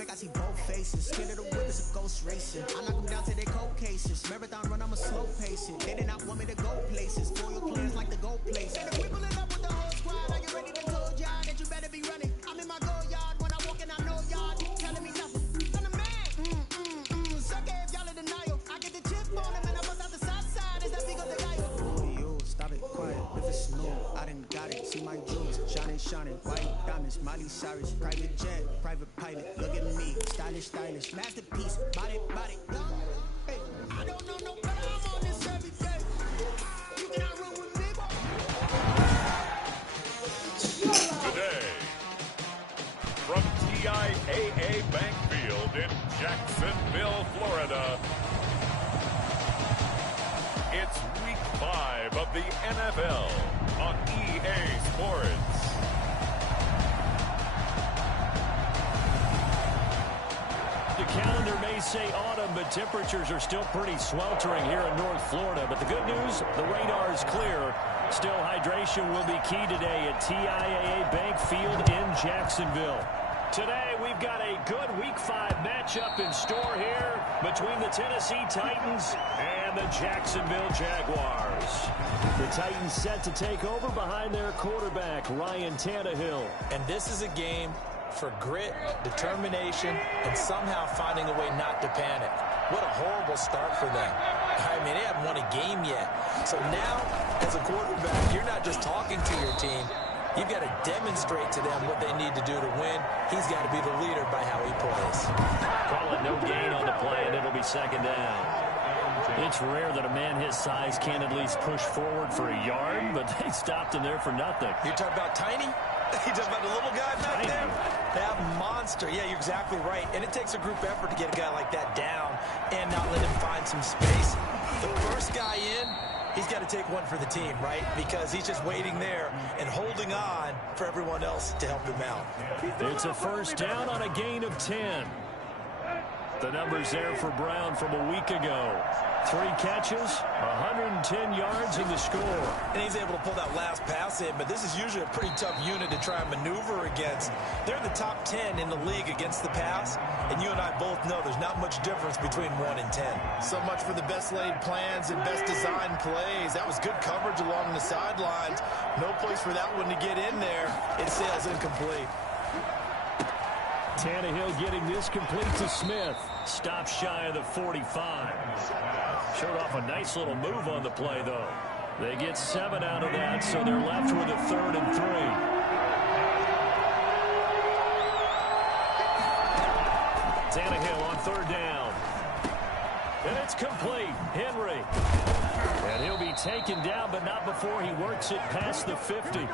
fake, I see both faces. Scared of the whip, it's a ghost racing. I knock them down to their cold cases. Marathon run, I'm a slow pacing. They did not want me to go places. For your plans like the go places. And if we pulling up with the whole squad, are you ready to told y'all that you better be running? I'm in my go yard. When I walk in, I know y'all telling me nothing. I'm the man. Suck it if y'all in denial. I get the chip on him and I bust out the south side. Is that big of the guy? Stop it, quiet, if it's new, I done got it. See my jewels, shining, white diamonds, Miley Cyrus, private jet, private pilot. Look at me, stylish, masterpiece, body. Hey, I don't know no better, I'm on this every day. You cannot run with me, boy. Today, from TIAA Bank Field in Jacksonville, Florida, it's Week 5 of the NFL on EA Sports. The calendar may say autumn, but temperatures are still pretty sweltering here in North Florida. But the good news, the radar is clear. Still, hydration will be key today at TIAA Bank Field in Jacksonville. Today, we've got a good Week 5 matchup in store here between the Tennessee Titans and the Jacksonville Jaguars. The Titans set to take over behind their quarterback, Ryan Tannehill. And this is a game for grit, determination, and somehow finding a way not to panic. What a horrible start for them. I mean, they haven't won a game yet. So now, as a quarterback, you're not just talking to your team. You've got to demonstrate to them what they need to do to win. He's got to be the leader by how he plays. Call it no gain on the play, and it'll be second down. It's rare that a man his size can at least push forward for a yard, but they stopped him there for nothing. You're talking about tiny? You're talking about the little guy back there? That monster. Yeah, you're exactly right. And it takes a group effort to get a guy like that down and not let him find some space. The first guy in, he's got to take one for the team, right? Because he's just waiting there and holding on for everyone else to help him out. It's a first down on a gain of 10. The numbers there for Brown from a week ago. 3 catches, 110 yards in the score. And he's able to pull that last pass in, but this is usually a pretty tough unit to try and maneuver against. They're in the top 10 in the league against the pass, and you and I both know there's not much difference between 1 and 10. So much for the best laid plans and best designed plays. That was good coverage along the sidelines. No place for that one to get in there. It sails incomplete. Tannehill getting this complete to Smith. Stop shy of the 45. Showed off a nice little move on the play, though. They get 7 out of that, so they're left with a 3rd and 3. Tannehill on 3rd down. And it's complete. Henry. And he'll be taken down, but not before he works it past the 50.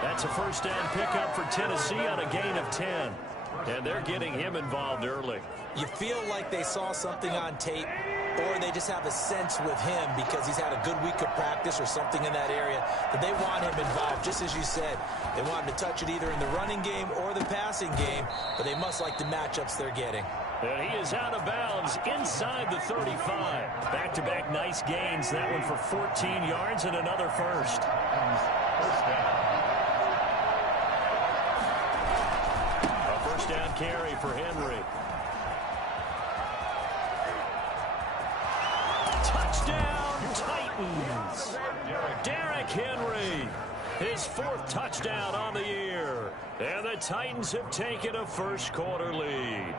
That's a first down pickup for Tennessee on a gain of 10. And they're getting him involved early. You feel like they saw something on tape, or they just have a sense with him because he's had a good week of practice or something in that area that they want him involved. Just as you said, they want him to touch it either in the running game or the passing game, but they must like the matchups they're getting. And he is out of bounds inside the 35. Back-to-back nice gains. That one for 14 yards and another first. First down carry for Henry. Touchdown, Titans. Derrick Henry, his 4th touchdown on the year. And the Titans have taken a first-quarter lead.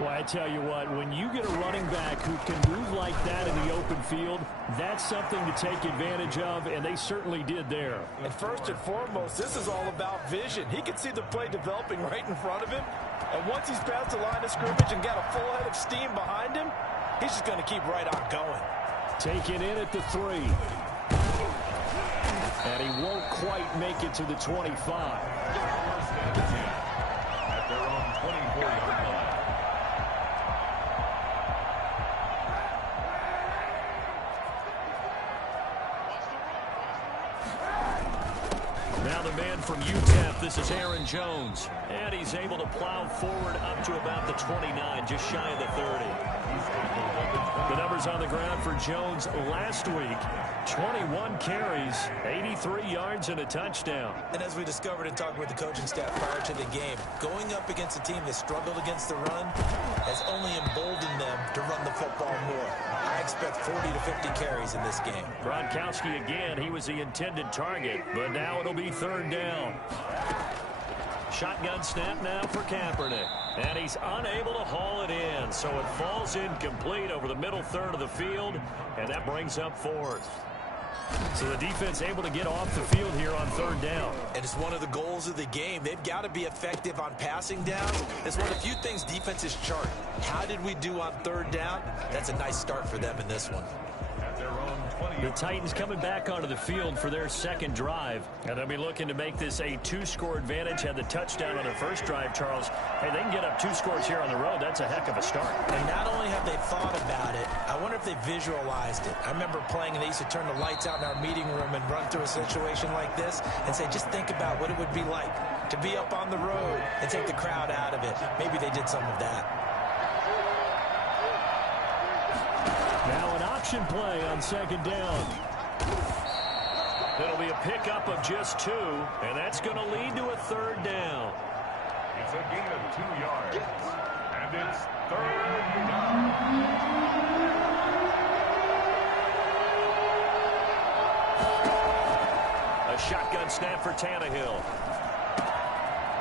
Well, I tell you what, when you get a running back who can move like that in the open field, that's something to take advantage of, and they certainly did there. And first and foremost, this is all about vision. He can see the play developing right in front of him. And once he's past the line of scrimmage and got a full head of steam behind him, he's just going to keep right on going. Taken in at the 3. And he won't quite make it to the 25. At their own 24-yard line. Now the man from UTEP, this is Aaron Jones. And he's able to plow forward up to about the 29, just shy of the 30. The numbers on the ground for Jones last week: 21 carries, 83 yards, and a touchdown. And as we discovered in talking with the coaching staff prior to the game, going up against a team that struggled against the run has only emboldened them to run the football more. I expect 40 to 50 carries in this game. Gronkowski again, he was the intended target, but now it'll be third down. Shotgun snap now for Kaepernick. And he's unable to haul it in, so it falls incomplete over the middle third of the field, and that brings up fourth. So the defense able to get off the field here on third down. And it's one of the goals of the game. They've got to be effective on passing downs. It's one of the few things defenses chart. How did we do on third down? That's a nice start for them in this one. The Titans coming back onto the field for their second drive. And they'll be looking to make this a two-score advantage. Had the touchdown on their first drive, Charles. Hey, they can get up 2 scores here on the road. That's a heck of a start. And not only have they thought about it, I wonder if they visualized it. I remember playing and they used to turn the lights out in our meeting room and run through a situation like this and say, just think about what it would be like to be up on the road and take the crowd out of it. Maybe they did some of that. Now an option play on second down. It'll be a pickup of just 2, and that's going to lead to a third down. It's a gain of 2 yards, and it's third down. A shotgun snap for Tannehill.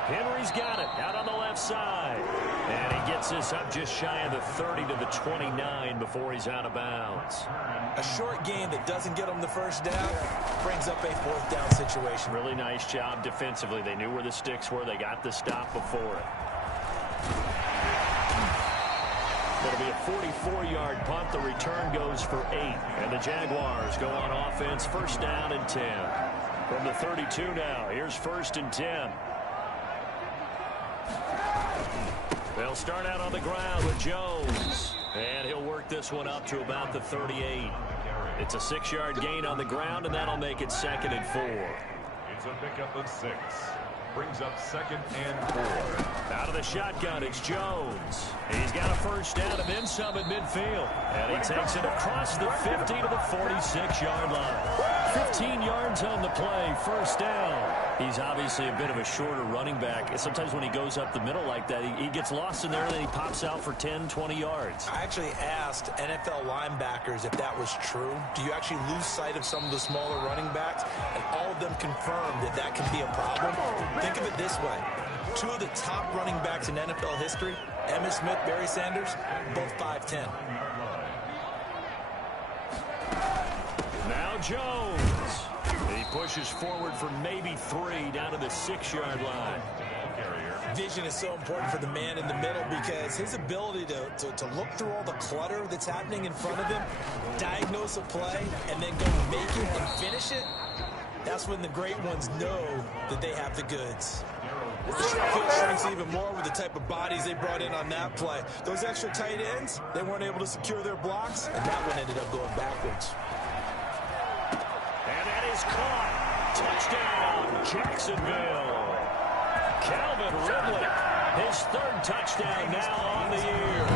Henry's got it out on the left side. And he gets this up just shy of the 30 to the 29 before he's out of bounds. A short game that doesn't get them the first down brings up a fourth down situation. Really nice job defensively. They knew where the sticks were. They got the stop before it. It'll be a 44-yard punt. The return goes for 8. And the Jaguars go on offense, first down and 10. From the 32 now, here's first and 10. They'll start out on the ground with Jones. And he'll work this one up to about the 38. It's a 6-yard gain on the ground, and that'll make it second and 4. It's a pickup of 6. Brings up second and 4. Out of the shotgun, it's Jones. He's got a first down and then some at midfield. And he takes it across the 50 to the 46-yard line. 15 yards on the play, first down. He's obviously a bit of a shorter running back. Sometimes when he goes up the middle like that, he gets lost in there, and then he pops out for 10, 20 yards. I actually asked NFL linebackers if that was true. Do you actually lose sight of some of the smaller running backs? And all of them confirmed that that can be a problem. Think of it this way. 2 of the top running backs in NFL history, Emmitt Smith, Barry Sanders, both 5'10". Now Jones. He pushes forward for maybe 3 down to the 6-yard line. Vision is so important for the man in the middle because his ability to look through all the clutter that's happening in front of him, diagnose a play, and then go make it and finish it, that's when the great ones know that they have the goods. The field shrinks even more with the type of bodies they brought in on that play. Those extra tight ends, they weren't able to secure their blocks, and that one ended up going backwards. And that is caught. Touchdown, Jacksonville. Calvin Ridley, his 3rd touchdown now on the year.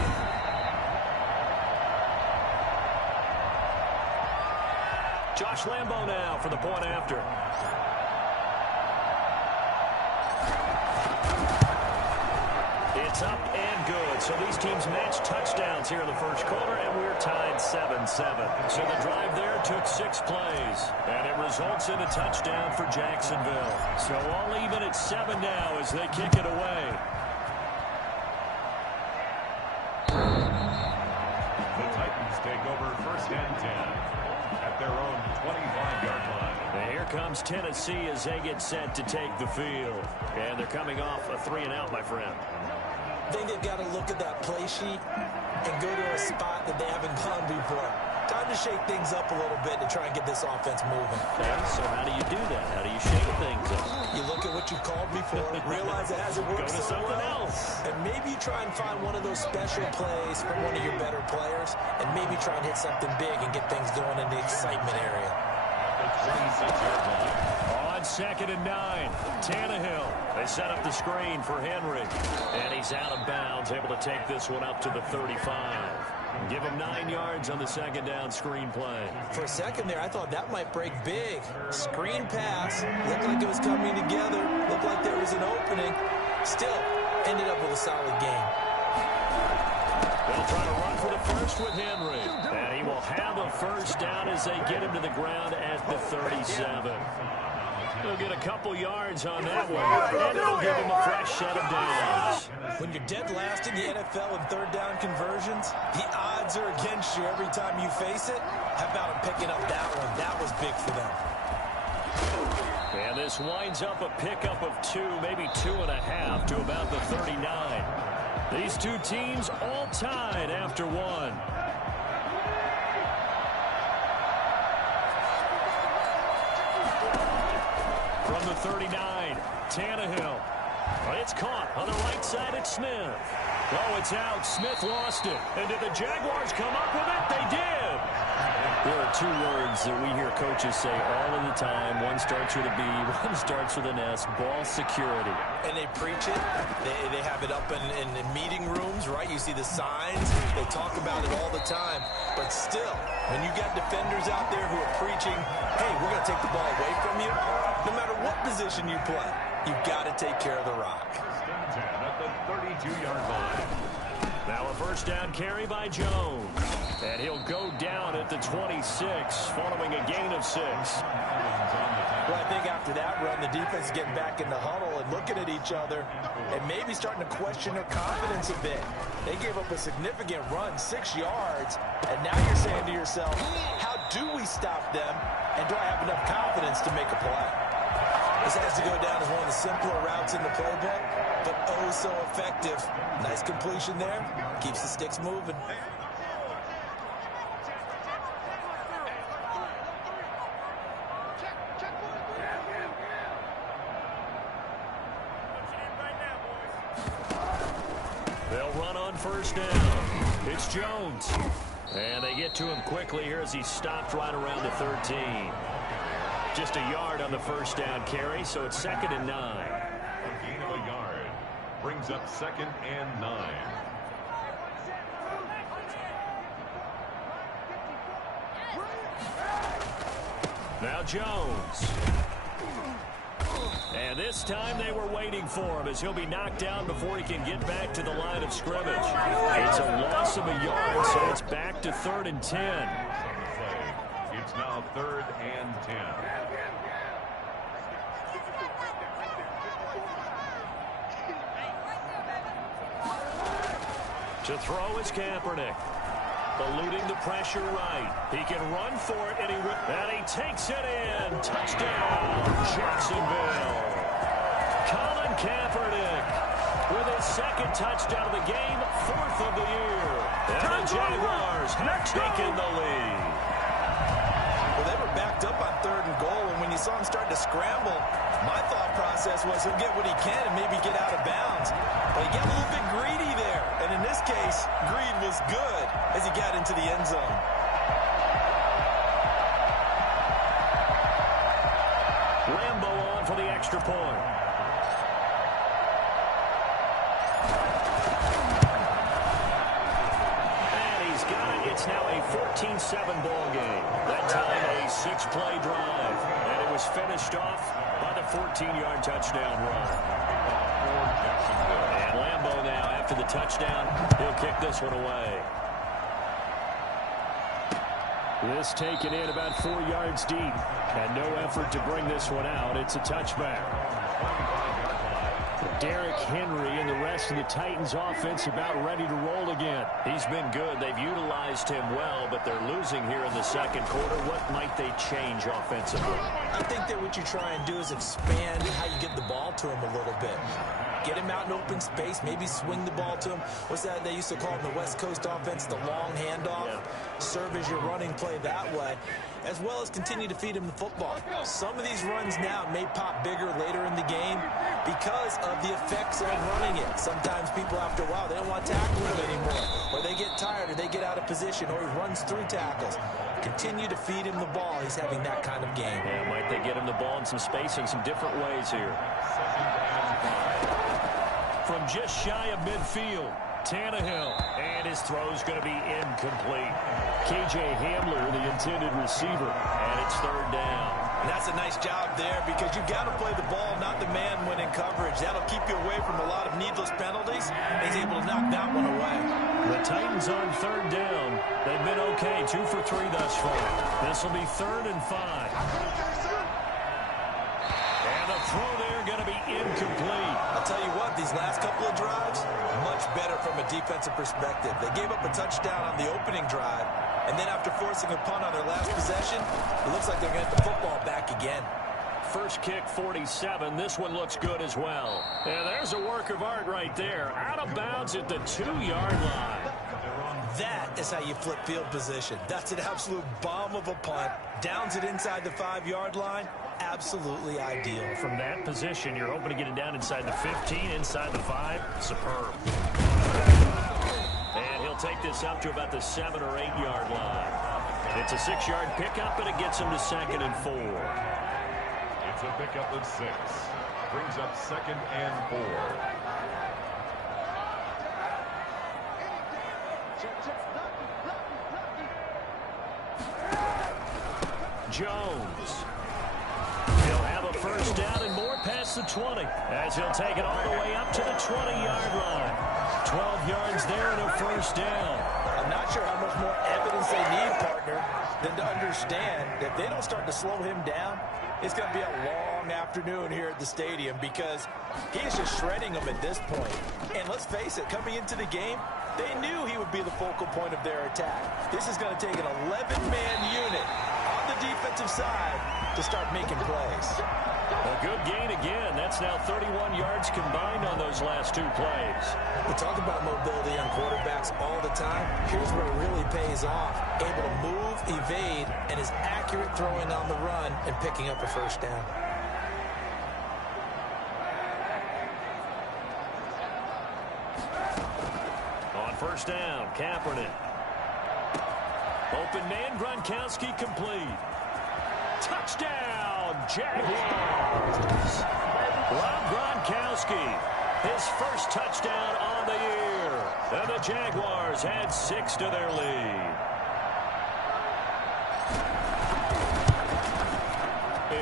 Josh Lambo now for the point after. It's up and good. So these teams match touchdowns here in the first quarter, and we're tied 7-7. So the drive there took 6 plays, and it results in a touchdown for Jacksonville. So all even at 7 now as they kick it away. The Titans take over first and 10 at their own 25-yard line. And here comes Tennessee as they get set to take the field. And they're coming off a 3-and-out, my friend. I think they've got to look at that play sheet and go to a spot that they haven't gone before. Time to shake things up a little bit to try and get this offense moving. Okay, so how do you do that? How do you shake things up? You look at what you've called before, realize it hasn't worked Go to so something well, else. and maybe you try and find one of those special plays from one of your better players, and maybe try and hit something big and get things going in the excitement area. The 26-yard line. On second and 9, Tannehill. They set up the screen for Henry. And he's out of bounds, able to take this one up to the 35. Give him 9 yards on the second down screen play. For a second there, I thought that might break big. Screen pass. Looked like it was coming together. Looked like there was an opening. Still, ended up with a solid game. They'll try to run for the first with Henry. And he will have a first down as they get him to the ground at the 37. He'll get a couple yards on that one, and it'll give him a fresh set of downs. When you're dead last in the NFL in third down conversions, the odds are against you every time you face it. How about him picking up that one? That was big for them. And this winds up a pickup of 2, maybe 2.5 to about the 39. These two teams all tied after 1. From the 39, Tannehill. It's caught on the right side at Smith. Oh, it's out. Smith lost it. And did the Jaguars come up with it? They did. There are 2 words that we hear coaches say all of the time. One starts with a B, one starts with an S. Ball security. And they preach it. They have it up in meeting rooms, right? You see the signs. They talk about it all the time. But still, when you got defenders out there who are preaching, hey, we're going to take the ball away from you, no matter what position you play, you've got to take care of the rock. At the 32-yard line. Now a first down carry by Jones. And he'll go down at the 26 following a gain of 6. Well, I think after that run, the defense is getting back in the huddle and looking at each other and maybe starting to question their confidence a bit. They gave up a significant run, 6 yards, and now you're saying to yourself, how do we stop them, and do I have enough confidence to make a play? This has to go down as one of the simpler routes in the playbook, but oh so effective. Nice completion there. Keeps the sticks moving. They'll run on first down. It's Jones. And they get to him quickly here as he stopped right around the 13. Just a yard on the first down carry, so it's 2nd and 9. A gain of a yard brings up 2nd and 9. Now Jones. And this time they were waiting for him as he'll be knocked down before he can get back to the line of scrimmage. It's a loss of a yard, so it's back to 3rd and 10. It's now 3rd and 10. To throw is Kaepernick. Eluding the pressure right. He can run for it, and he takes it in. Touchdown, Jacksonville. Colin Kaepernick with his 2nd touchdown of the game, 4th of the year. And the Jaguars have taken the lead. Well, they were backed up on 3rd and goal, and when you saw him start to scramble, my thought process was he'll get what he can and maybe get out of bounds. But he got a little bit greedy there. And in this case, greed was good as he got into the end zone. Lambo on for the extra point. And he's got it. It's now a 14-7 ball game. That time a 6-play drive. And it was finished off by the 14-yard touchdown run. And Lambo now, after the touchdown, he'll kick this one away. This taken in about 4 yards deep. And no effort to bring this one out. It's a touchback. Derrick Henry and the rest of the Titans offense about ready to roll again. He's been good. They've utilized him well, but they're losing here in the second quarter. What might they change offensively? I think that what you try and do is expand how you get the ball to him a little bit. Get him out in open space, maybe swing the ball to him. What's that they used to call in the West Coast offense, the long handoff? Yeah. Serve as your running play that way, as well as continue to feed him the football. Some of these runs now may pop bigger later in the game because of the effects of running it. Sometimes people, after a while, they don't want to tackle him anymore, or they get tired, or they get out of position, or he runs through tackles. Continue to feed him the ball. He's having that kind of game. Yeah, might they get him the ball in some space in some different ways here. From just shy of midfield, Tannehill. And his throw's going to be incomplete. K.J. Hamler, the intended receiver. And it's third down. And that's a nice job there because you've got to play the ball, not the man when in coverage. That'll keep you away from a lot of needless penalties. He's able to knock that one away. The Titans on third down. They've been okay, 2 for 3 thus far. This will be 3rd and 5. And the throw there going to be incomplete. I'll tell you what, these last couple of drives, much better from a defensive perspective. They gave up a touchdown on the opening drive, and then after forcing a punt on their last possession, it looks like they're going to get the football back again. First kick, 47. This one looks good as well. And there's a work of art right there. Out of bounds at the 2-yard line. That is how you flip field position. That's an absolute bomb of a punt. Downs it inside the 5-yard line. Absolutely ideal. From that position, you're hoping to get it down inside the 15, inside the 5. Superb. And he'll take this up to about the 7 or 8-yard line. It's a 6-yard pickup, and it gets him to 2nd and 4. It's a pickup of 6. Brings up 2nd and 4. Jones. He'll have a first down and more past the 20 as he'll take it all the way up to the 20-yard line. 12 yards there and a first down. I'm not sure how much more evidence they need, partner, than to understand that if they don't start to slow him down, it's going to be a long afternoon here at the stadium because he's just shredding them at this point. And let's face it, coming into the game, they knew he would be the focal point of their attack. This is going to take an 11-man unit on the defensive side to start making plays. A good gain again. That's now 31 yards combined on those last 2 plays. We talk about mobility on quarterbacks all the time. Here's where it really pays off. Able to move, evade, and is accurate throwing on the run and picking up a first down. On first down, Kaepernick. Open man, Gronkowski complete. Touchdown, Jaguars. Rob Gronkowski, his first touchdown on the year. And the Jaguars add 6 to their lead.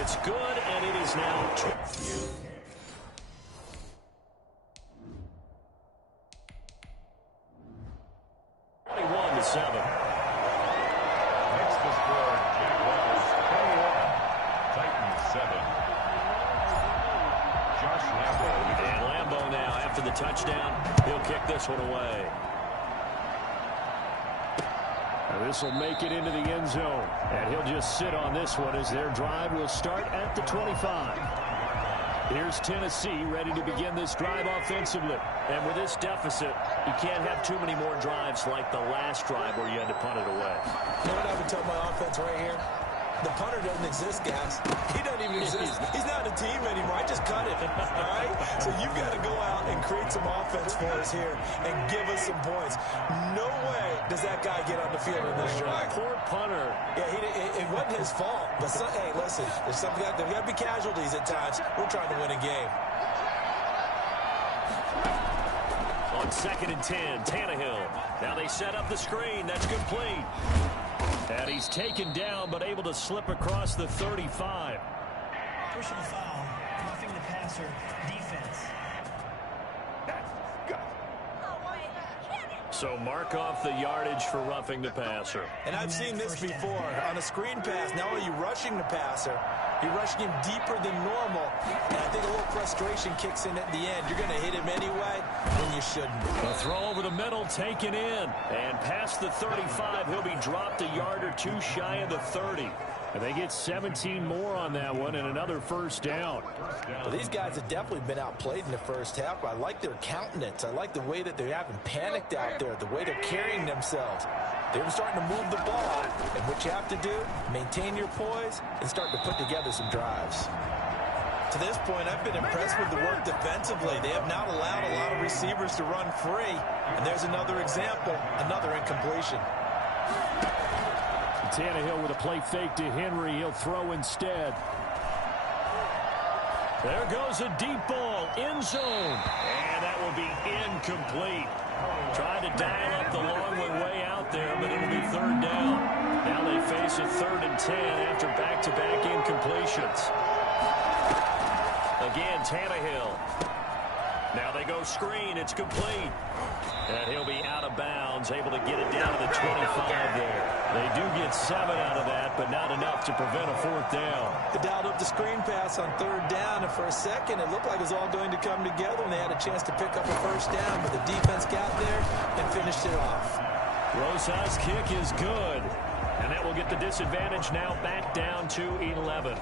It's good, and it is now 21-7. Next to score, Jaguars 21, Titans 7. Josh Lambo. And Lambo now, after the touchdown, he'll kick this one away. This will make it into the end zone, and he'll just sit on this one as their drive will start at the 25. Here's Tennessee ready to begin this drive offensively. And with this deficit, you can't have too many more drives like the last drive where you had to punt it away. You know what I would tell my offense right here? The punter doesn't exist, guys. He doesn't even exist. He's not a team anymore. I just cut him, all right? So you've got to go out and create some offense for us here and give us some points. No way does that guy get on the field in this drive. Poor punter. Yeah, it wasn't his fault. But, hey, listen, there's got to be casualties at times. We're trying to win a game. On 2nd and 10, Tannehill. Now they set up the screen. That's complete. And he's taken down, but able to slip across the 35. Personal foul, roughing the passer, defense. So mark off the yardage for roughing the passer. And I've seen this before. On a screen pass, not only are you rushing the passer, you're rushing him deeper than normal. And I think a little frustration kicks in at the end. You're going to hit him anyway when you shouldn't. A throw over the middle taken in. And past the 35, he'll be dropped a yard or 2 shy of the 30. And they get 17 more on that one and another first down. Well, these guys have definitely been outplayed in the first half. I like their countenance. I like the way that they haven't panicked out there, the way they're carrying themselves. They're starting to move the ball. And what you have to do, maintain your poise and start to put together some drives. To this point, I've been impressed with the work defensively. They have not allowed a lot of receivers to run free. And there's another example, another incompletion. Tannehill with a play fake to Henry. He'll throw instead. There goes a deep ball, end zone. And that will be incomplete. Trying to dial up the long way out there, but it'll be third down. Now they face a 3rd and 10 after back-to-back incompletions. Again, Tannehill. Now they go screen. It's complete. And he'll be out of bounds, able to get it down to the 25 there. They do get 7 out of that, but not enough to prevent a 4th down. They dialed up the screen pass on 3rd down, and for a second it looked like it was all going to come together, and they had a chance to pick up a 1st down, but the defense got there and finished it off. Rosa's kick is good, and that will get the disadvantage now back down to 11.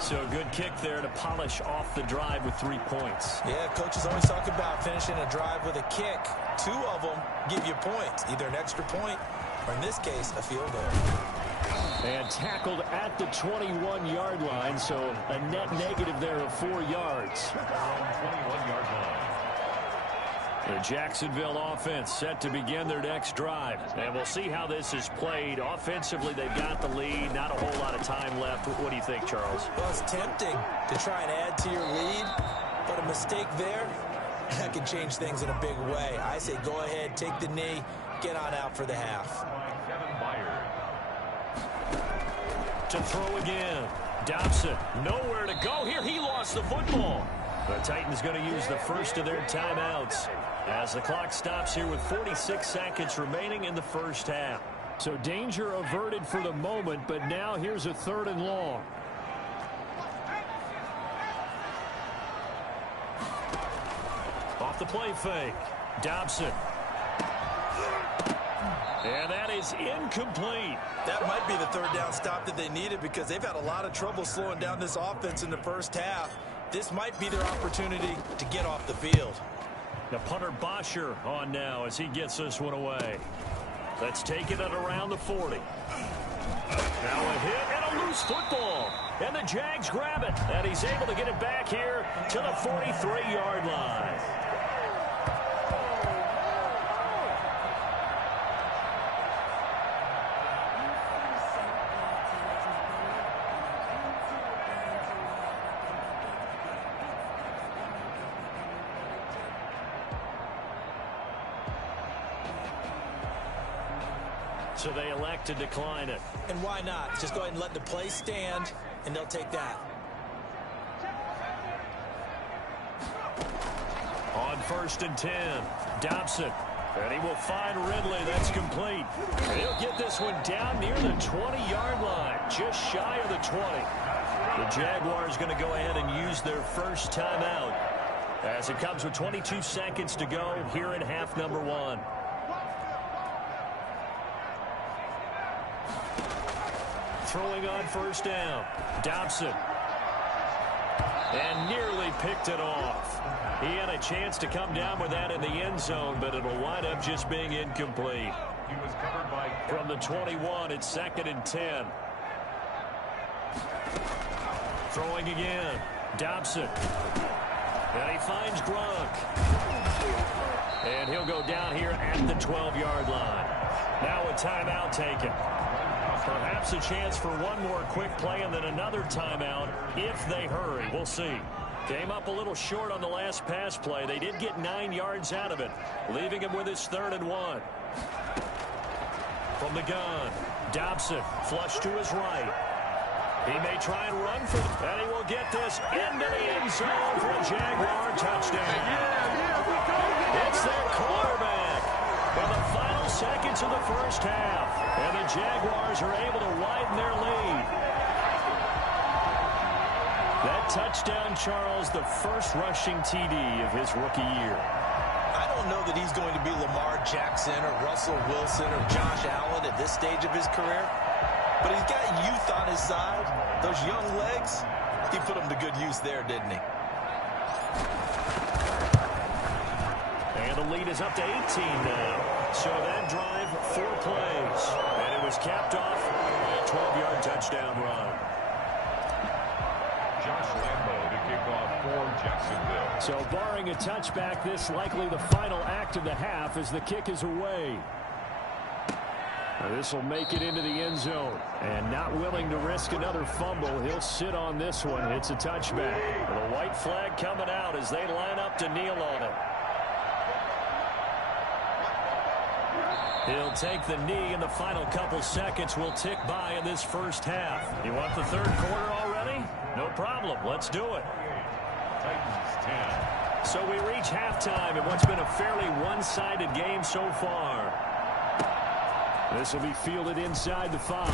So a good kick there to polish off the drive with 3 points. Yeah, coaches always talk about finishing a drive with a kick. 2 of them give you points, either an extra point or, in this case, a field goal. And tackled at the 21-yard line, so a net negative there of 4 yards. 21-yard line. The Jacksonville offense set to begin their next drive. And we'll see how this is played. Offensively, they've got the lead. Not a whole lot of time left. What do you think, Charles? Well, it's tempting to try and add to your lead, but a mistake there, that can change things in a big way. I say go ahead, take the knee, get on out for the half. To throw again. Dobson, nowhere to go here. He lost the football. The Titans going to use the first of their timeouts as the clock stops here with 46 seconds remaining in the first half. So danger averted for the moment, but now here's a 3rd and long. Off the play fake. Dobson. And that is incomplete. That might be the 3rd down stop that they needed because they've had a lot of trouble slowing down this offense in the first half. This might be their opportunity to get off the field. The punter Bosher on now as he gets this one away. Let's take it at around the 40. Now a hit and a loose football. And the Jags grab it. And he's able to get it back here to the 43-yard line. So they elect to decline it. And why not? Just go ahead and let the play stand, and they'll take that. On 1st and 10, Dobson. And he will find Ridley. That's complete. And he'll get this one down near the 20-yard line, just shy of the 20. The Jaguars going to go ahead and use their first timeout as it comes with 22 seconds to go here in half number 1. Throwing on 1st down. Dobson. And nearly picked it off. He had a chance to come down with that in the end zone, but it'll wind up just being incomplete. He was covered by From the 21, it's 2nd and 10. Throwing again. Dobson. And he finds Gronk. And he'll go down here at the 12-yard line. Now a timeout taken. Perhaps a chance for one more quick play and then another timeout if they hurry. We'll see. Came up a little short on the last pass play. They did get 9 yards out of it, leaving him with his 3rd and 1. From the gun, Dobson flush to his right. He may try and run for it, and he will get this into the end zone for a Jaguar touchdown. It's their quarterback in the final seconds of the first half, and the Jaguars are able to widen their lead. That touchdown, Charles, the first rushing TD of his rookie year. I don't know that he's going to be Lamar Jackson or Russell Wilson or Josh Allen at this stage of his career, but he's got youth on his side. Those young legs, he put them to good use there, didn't he? And the lead is up to 18 now. So that drive, 4 plays. And it was capped off by a 12-yard touchdown run. Josh Lambo to kick off for Jacksonville. So barring a touchback, this likely the final act of the half as the kick is away. This will make it into the end zone. And not willing to risk another fumble, he'll sit on this one. It's a touchback. The white flag coming out as they line up to kneel on it. He'll take the knee, and the final couple seconds will tick by in this first half. You want the third quarter already? No problem. Let's do it. Titans 10. So we reach halftime in what's been a fairly one-sided game so far. This will be fielded inside the 5.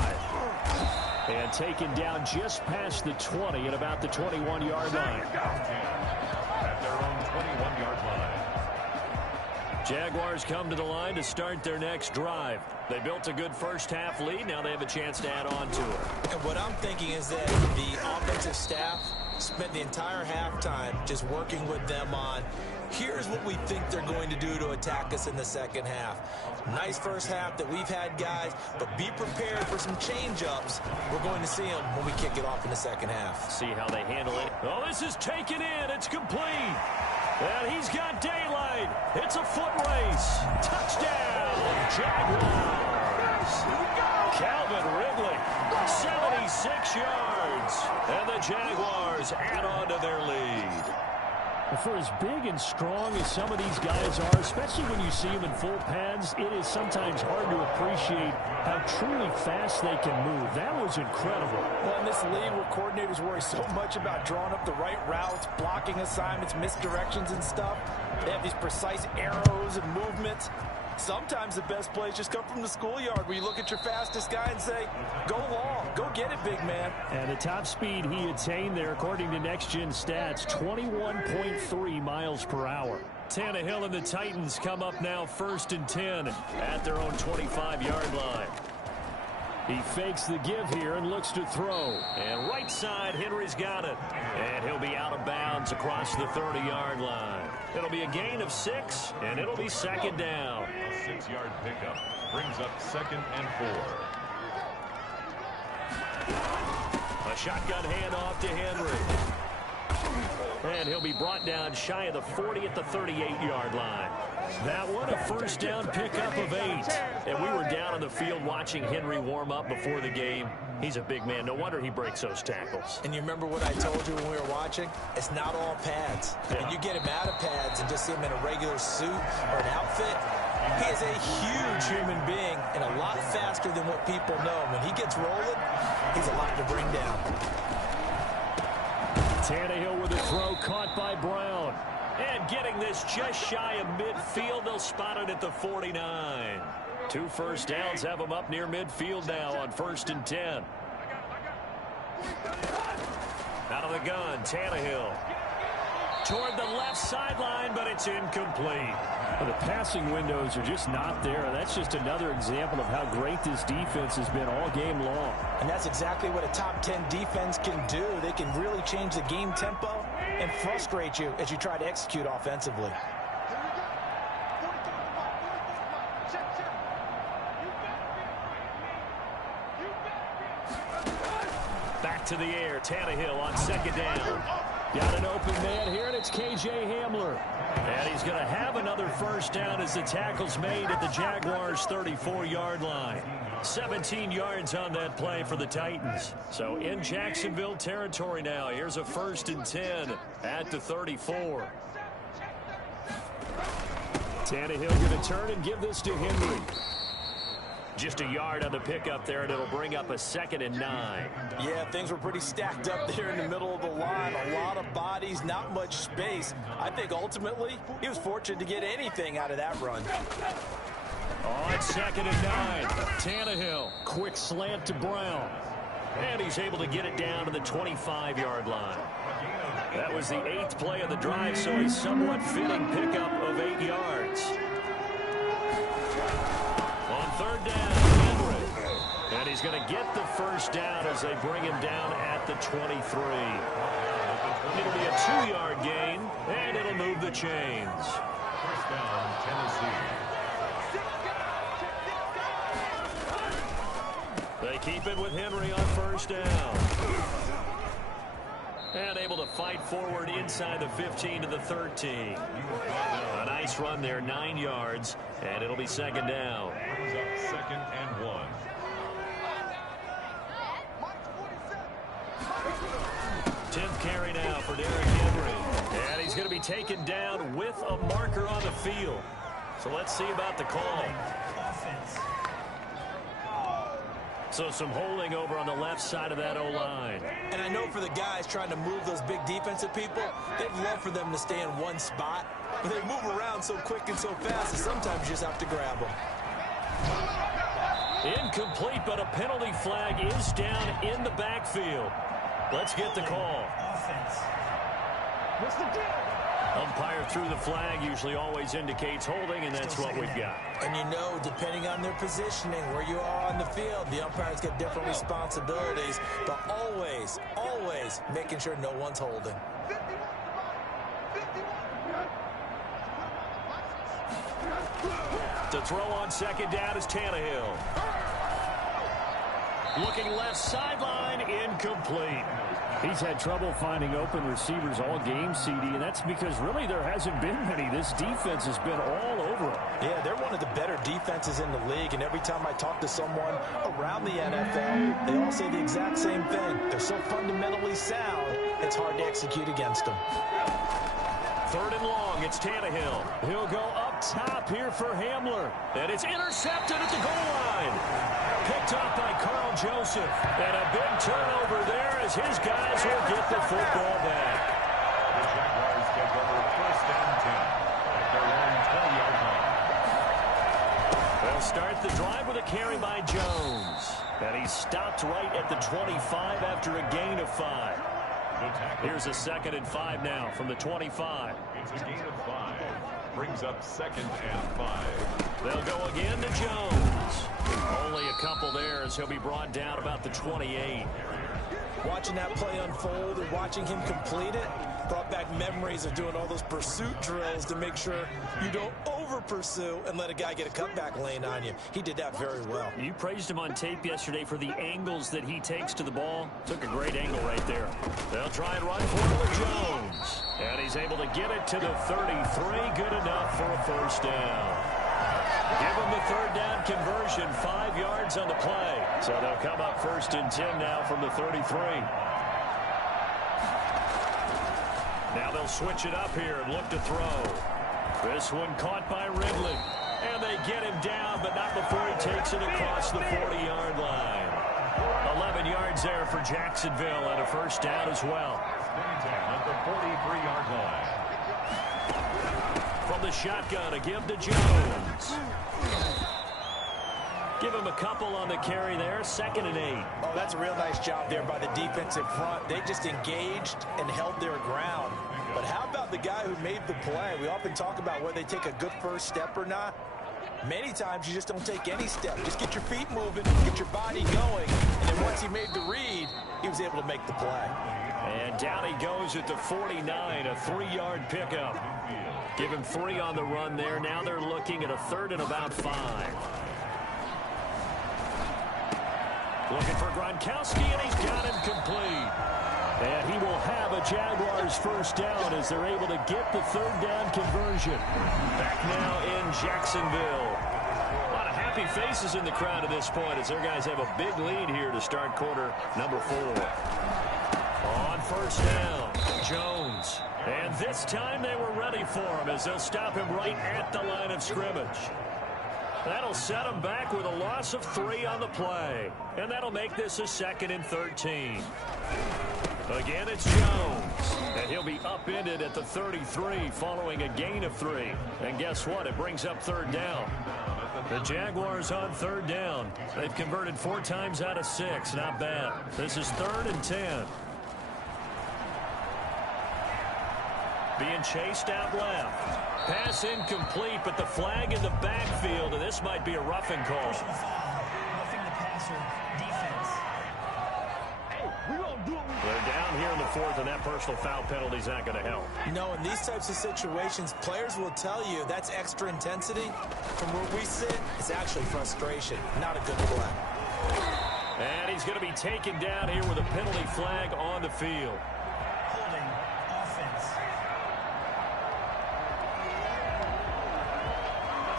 And taken down just past the 20 at about the 21-yard line. At their own 21-yard line. Jaguars come to the line to start their next drive. They built a good first-half lead. Now they have a chance to add on to it. And what I'm thinking is that the offensive staff spent the entire halftime just working with them on, here's what we think they're going to do to attack us in the second half. Nice first half that we've had, guys, but be prepared for some change-ups. We're going to see them when we kick it off in the second half. See how they handle it. Oh, this is taken in. It's complete. And he's got daylight. It's a foot race. Touchdown, Jaguars. Calvin Ridley, 76 yards. And the Jaguars add on to their lead. For as big and strong as some of these guys are, especially when you see them in full pads, it is sometimes hard to appreciate how truly fast they can move. That was incredible. Well, in this league where coordinators worry so much about drawing up the right routes, blocking assignments, misdirections and stuff, they have these precise arrows and movements. Sometimes the best plays just come from the schoolyard where you look at your fastest guy and say, go long, go get it, big man. And the top speed he attained there, according to Next Gen Stats, 21.3 miles per hour. Tannehill and the Titans come up now 1st and 10 at their own 25-yard line. He fakes the give here and looks to throw. And right side, Henry's got it. And he'll be out of bounds across the 30-yard line. It'll be a gain of 6, and it'll be second down. A 6-yard pickup brings up 2nd and 4. A shotgun handoff to Henry. And he'll be brought down shy of the 40 at the 38-yard line. That one, a first down pickup of 8. And we were down on the field watching Henry warm up before the game. He's a big man. No wonder he breaks those tackles. And you remember what I told you when we were watching? It's not all pads. Yeah. And you get him out of pads and just see him in a regular suit or an outfit. He is a huge human being and a lot faster than what people know. When he gets rolling, he's a lot to bring down. Tannehill with a throw caught by Brown. And getting this just shy of midfield, they'll spot it at the 49. 2 first downs have them up near midfield now on 1st and 10. Out of the gun, Tannehill. Toward the left sideline, but it's incomplete. Well, the passing windows are just not there. That's just another example of how great this defense has been all game long. And that's exactly what a top 10 defense can do. They can really change the game tempo and frustrate you as you try to execute offensively. Back to the air, Tannehill on 2nd down. Got an open man here, and it's K.J. Hamler. And he's going to have another first down as the tackle's made at the Jaguars' 34-yard line. 17 yards on that play for the Titans. So in Jacksonville territory now. Here's a 1st and 10 at the 34. Tannehill going to turn and give this to Henry. Just a yard on the pickup there, and it'll bring up a 2nd and 9. Yeah, things were pretty stacked up there in the middle of the line. A lot of bodies, not much space. I think ultimately he was fortunate to get anything out of that run. Oh, it's 2nd and 9. Tannehill, quick slant to Brown. And he's able to get it down to the 25-yard line. That was the 8th play of the drive, so a somewhat fitting pickup of 8 yards. On 3rd down, Henry. And he's going to get the first down as they bring him down at the 23. It'll be a 2-yard gain, and it'll move the chains. First down, Tennessee. They keep it with Henry on 1st down. And able to fight forward inside the 15 to the 13. A nice run there, 9 yards, and it'll be 2nd down. Brings up 2nd and 1. Tenth carry now for Derrick Henry. And he's going to be taken down with a marker on the field. So let's see about the call. Offense. So some holding over on the left side of that O-line. And I know for the guys trying to move those big defensive people, they'd love for them to stay in one spot. But they move around so quick and so fast that sometimes you just have to grab them. Incomplete, but a penalty flag is down in the backfield. Let's get the call. Offense. What's the deal? Umpire threw the flag, usually always indicates holding, and that's what we've got. And you know, depending on their positioning, where you are on the field, the umpires get different responsibilities, but always, always making sure no one's holding. To throw on second down is Tannehill. Looking left sideline, incomplete. He's had trouble finding open receivers all game, CD, and that's because really there hasn't been many. This defense has been all over him. Yeah, they're one of the better defenses in the league, and every time I talk to someone around the NFL, they all say the exact same thing. They're so fundamentally sound, it's hard to execute against them. Third and long, it's Tannehill. He'll go up top here for Hamler. And it's intercepted at the goal line. Picked up by Carl Joseph. And a big turnover there as his guys will get the football back. The Jaguars take over first and 10 at their own 20-yard line. They'll start the drive with a carry by Jones. And he stopped right at the 25 after a gain of 5. Here's a 2nd and 5 now from the 25. It's a gain of 5. Brings up 2nd and 5. They'll go again to Jones. Only a couple there as he'll be brought down about the 28. Watching that play unfold and watching him complete it brought back memories of doing all those pursuit drills to make sure you don't over-pursue and let a guy get a cutback lane on you. He did that very well. You praised him on tape yesterday for the angles that he takes to the ball. Took a great angle right there. They'll try and run for it with Jones. And he's able to get it to the 33. Good enough for a first down. Give him the third down conversion. 5 yards on the play. So they'll come up first and 10 now from the 33. Now they'll switch it up here and look to throw. This one caught by Ridley. And they get him down, but not before he takes it across the 40-yard line. 11 yards there for Jacksonville and a first down as well. At the 43-yard line. From the shotgun, a give to Jones. Give him a couple on the carry there. 2nd and 8. Oh, that's a real nice job there by the defensive front. They just engaged and held their ground. But how about the guy who made the play? We often talk about whether they take a good first step or not. Many times you just don't take any step. Just get your feet moving, get your body going. And then once he made the read, he was able to make the play. And down he goes at the 49, a 3-yard pickup. Give him 3 on the run there. Now they're looking at a 3rd and about 5. Looking for Gronkowski, and he's got him complete. And he will have a Jaguars first down as they're able to get the 3rd down conversion. Back now in Jacksonville. A lot of happy faces in the crowd at this point as their guys have a big lead here to start quarter number 4. On first down, Jones. And this time they were ready for him as they'll stop him right at the line of scrimmage. That'll set him back with a loss of 3 on the play. And that'll make this a 2nd and 13. Again, it's Jones. And he'll be upended at the 33 following a gain of 3. And guess what? It brings up 3rd down. The Jaguars on 3rd down. They've converted 4 times out of 6. Not bad. This is 3rd and 10. Being chased out left. Pass incomplete, but the flag in the backfield, and this might be a roughing call. Personal foul. Roughing the passer. Defense. They're down here in the 4th, and that personal foul penalty is not going to help. No, in these types of situations, players will tell you that's extra intensity. From where we sit, it's actually frustration, not a good play. And he's going to be taken down here with a penalty flag on the field. Holding. Offense.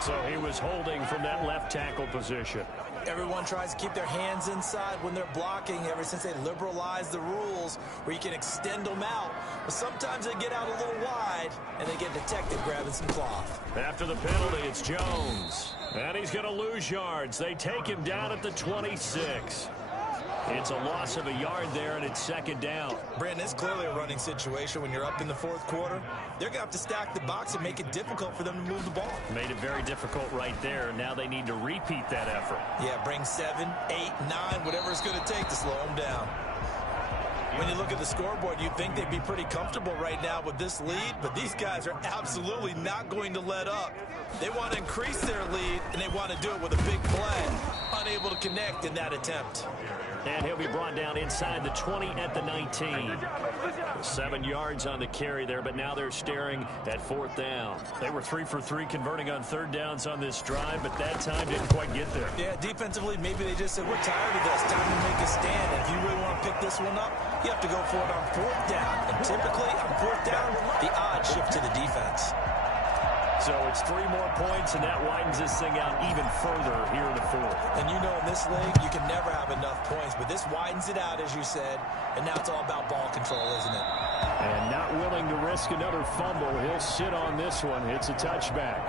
So he was holding from that left tackle position. Everyone tries to keep their hands inside when they're blocking ever since they liberalized the rules where you can extend them out. But sometimes they get out a little wide, and they get detected grabbing some cloth. After the penalty, it's Jones. And he's going to lose yards. They take him down at the 26. It's a loss of a yard there, and it's second down. Brandon, it's clearly a running situation when you're up in the fourth quarter. They're going to have to stack the box and make it difficult for them to move the ball. Made it very difficult right there. Now they need to repeat that effort. Yeah, bring 7, 8, 9, whatever it's going to take to slow them down. When you look at the scoreboard, you'd think they'd be pretty comfortable right now with this lead, but these guys are absolutely not going to let up. They want to increase their lead, and they want to do it with a big play. Unable to connect in that attempt. And he'll be brought down inside the 20 at the 19. 7 yards on the carry there, but now they're staring at fourth down. They were 3 for 3 converting on third downs on this drive, but that time didn't quite get there. Yeah, defensively, maybe they just said, we're tired of this. Time to make a stand. And if you really want to pick this one up, you have to go for it on fourth down. And typically, on fourth down, the odds shift to the defense. So it's 3 more points, and that widens this thing out even further here in the fourth. And you know in this league, you can never have enough points, but this widens it out, as you said, and now it's all about ball control, isn't it? And not willing to risk another fumble. He'll sit on this one. It's a touchback.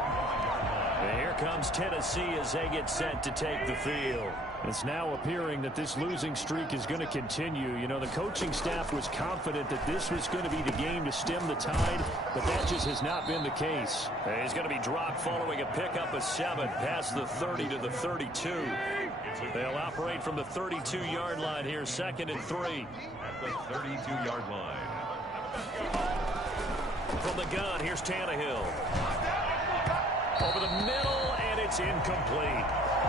And here comes Tennessee as they get set to take the field. It's now appearing that this losing streak is going to continue. You know, the coaching staff was confident that this was going to be the game to stem the tide, but that just has not been the case. And he's going to be dropped following a pickup of 7 past the 30 to the 32. They'll operate from the 32-yard line here, 2nd and 3. At the 32-yard line. From the gun, here's Tannehill. Over the middle, and it's incomplete.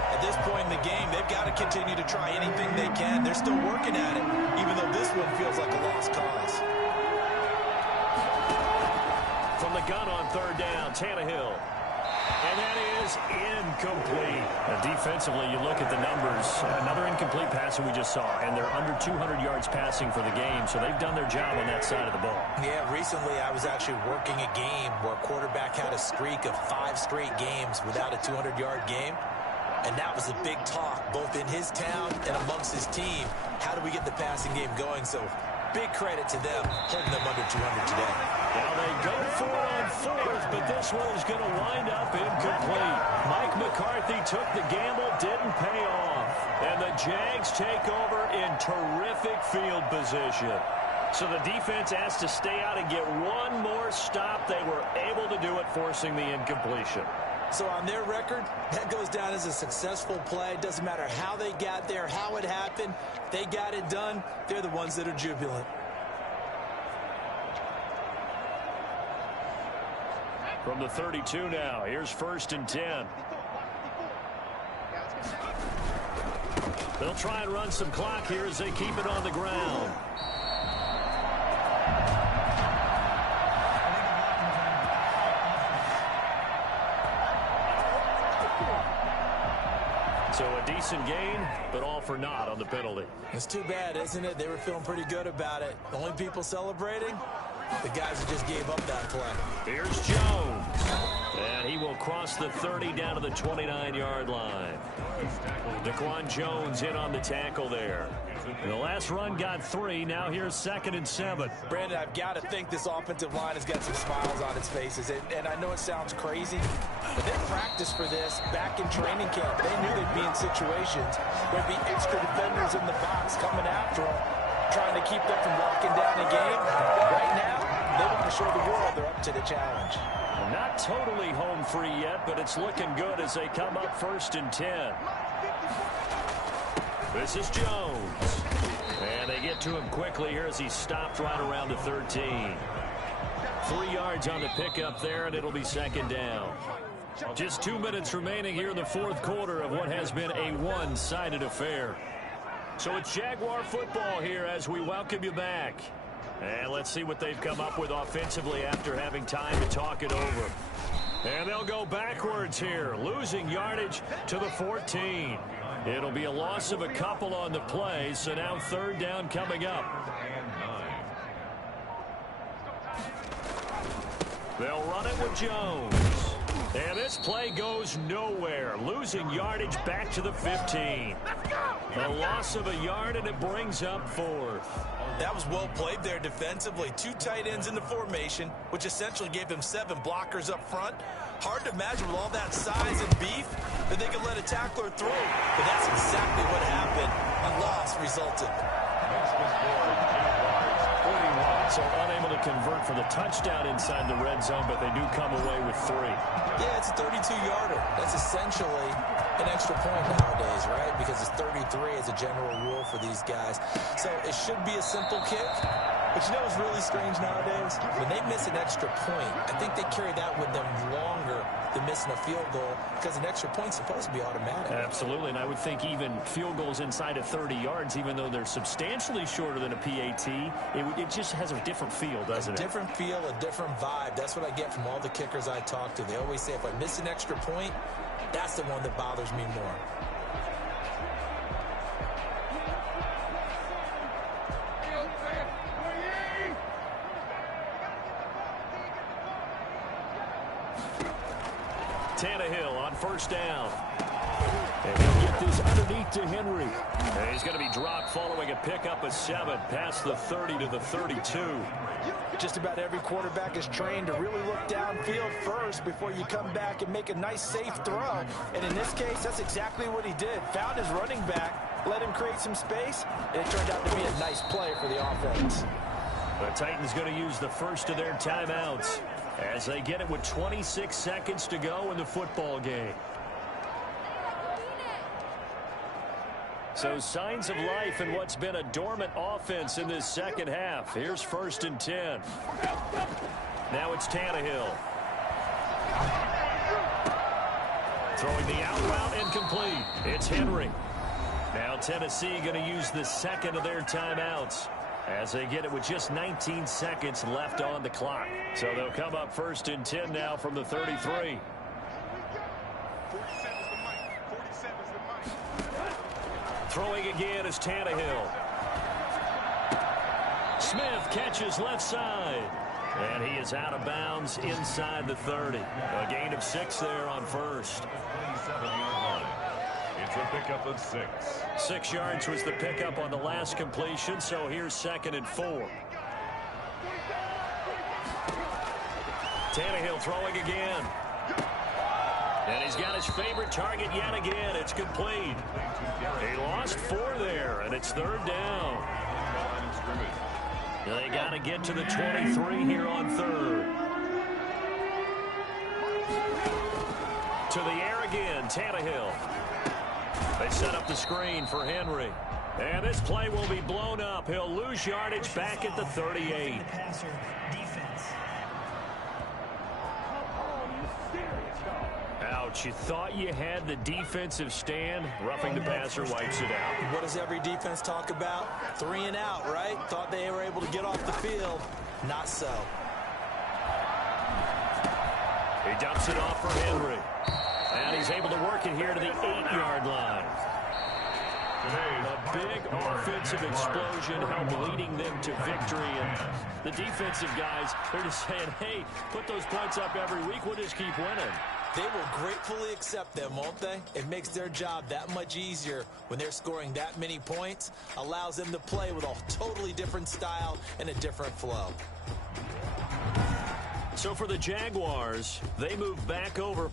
At this point in the game, they've got to continue to try anything they can. They're still working at it, even though this one feels like a lost cause. From the gun on third down, Tannehill. And that is incomplete. Now, defensively, you look at the numbers. Another incomplete pass that we just saw, and they're under 200 yards passing for the game, so they've done their job on that side of the ball. Yeah, recently I was actually working a game where a quarterback had a streak of 5 straight games without a 200-yard game. And that was a big talk, both in his town and amongst his team. How do we get the passing game going? So big credit to them, holding them under 200 today. Now they go for it on fourth, but this one is going to wind up incomplete. Mike McCarthy took the gamble, didn't pay off. And the Jags take over in terrific field position. So the defense has to stay out and get one more stop. They were able to do it, forcing the incompletion. So on their record, that goes down as a successful play. It doesn't matter how they got there, how it happened. They got it done. They're the ones that are jubilant. From the 32 now, here's 1st and 10. They'll try and run some clock here as they keep it on the ground. So a decent gain, but all for naught on the penalty. It's too bad, isn't it? They were feeling pretty good about it. The only people celebrating, the guys who just gave up that play. Here's Jones. And he will cross the 30 down to the 29-yard line. Daquan Jones in on the tackle there. The last run got 3. Now here's 2nd and 7. Brandon, I've got to think this offensive line has got some smiles on its faces. And I know it sounds crazy, but they practiced for this back in training camp. They knew they'd be in situations where there'd be extra defenders in the box coming after them, trying to keep them from locking down a game. Right now, they want to show the world they're up to the challenge. Not totally home free yet, but it's looking good as they come up 1st and 10. This is Jones. And they get to him quickly here as he stopped right around the 13. 3 yards on the pickup there, and it'll be 2nd down. Just 2 minutes remaining here in the fourth quarter of what has been a one-sided affair. So it's Jaguar football here as we welcome you back. And let's see what they've come up with offensively after having time to talk it over. And they'll go backwards here, losing yardage to the 14. It'll be a loss of a couple on the play, so now 3rd down coming up. They'll run it with Jones. And this play goes nowhere. Losing yardage back to the 15. A loss of a yard, and it brings up 4th. That was well played there defensively. 2 tight ends in the formation, which essentially gave them 7 blockers up front. Hard to imagine with all that size and beef that they could let a tackler through. But that's exactly what happened. A loss resulted. So unable to convert for the touchdown inside the red zone, but they do come away with 3. Yeah, it's a 32-yarder. That's essentially an extra point nowadays, right? Because it's 33 as a general rule for these guys. So it should be a simple kick. But you know what's really strange nowadays? When they miss an extra point, I think they carry that with them longer than missing a field goal because an extra point's supposed to be automatic. Absolutely, and I would think even field goals inside of 30 yards, even though they're substantially shorter than a PAT, it just has a different feel, doesn't it? A different feel, a different vibe. That's what I get from all the kickers I talk to. They always say if I miss an extra point, that's the one that bothers me more. Tannehill on first down. And he'll get this underneath to Henry. And he's going to be dropped following a pickup of 7 past the 30 to the 32. Just about every quarterback is trained to really look downfield first before you come back and make a nice, safe throw. And in this case, that's exactly what he did. Found his running back, let him create some space, and it turned out to be a nice play for the offense. The Titans going to use the first of their timeouts as they get it with 26 seconds to go in the football game. So signs of life in what's been a dormant offense in this second half. Here's 1st and 10. Now it's Tannehill. Throwing the out route incomplete. It's Henry. Now Tennessee going to use the second of their timeouts as they get it with just 19 seconds left on the clock. So they'll come up 1st and 10 now from the 33. Throwing again is Tannehill. Smith catches left side. And he is out of bounds inside the 30. A gain of 6 there on first. It's a pickup of 6. 6 yards was the pickup on the last completion, so here's 2nd and 4. Tannehill throwing again. And he's got his favorite target yet again. It's complete. He lost 4 there, and it's 3rd down. They got to get to the 23 here on 3rd. To the air again, Tannehill. They set up the screen for Henry. And this play will be blown up. He'll lose yardage back at the 38. Ouch, you thought you had the defensive stand. Roughing the passer wipes it out. What does every defense talk about? 3 and out, right? Thought they were able to get off the field. Not so. He dumps it off for Henry. And he's able to work it here to the 8-yard line. A big offensive explosion helped leading them to victory. And the defensive guys, they're just saying, hey, put those points up every week. We'll just keep winning. They will gratefully accept them, won't they? It makes their job that much easier when they're scoring that many points. Allows them to play with a totally different style and a different flow. So for the Jaguars, they move back over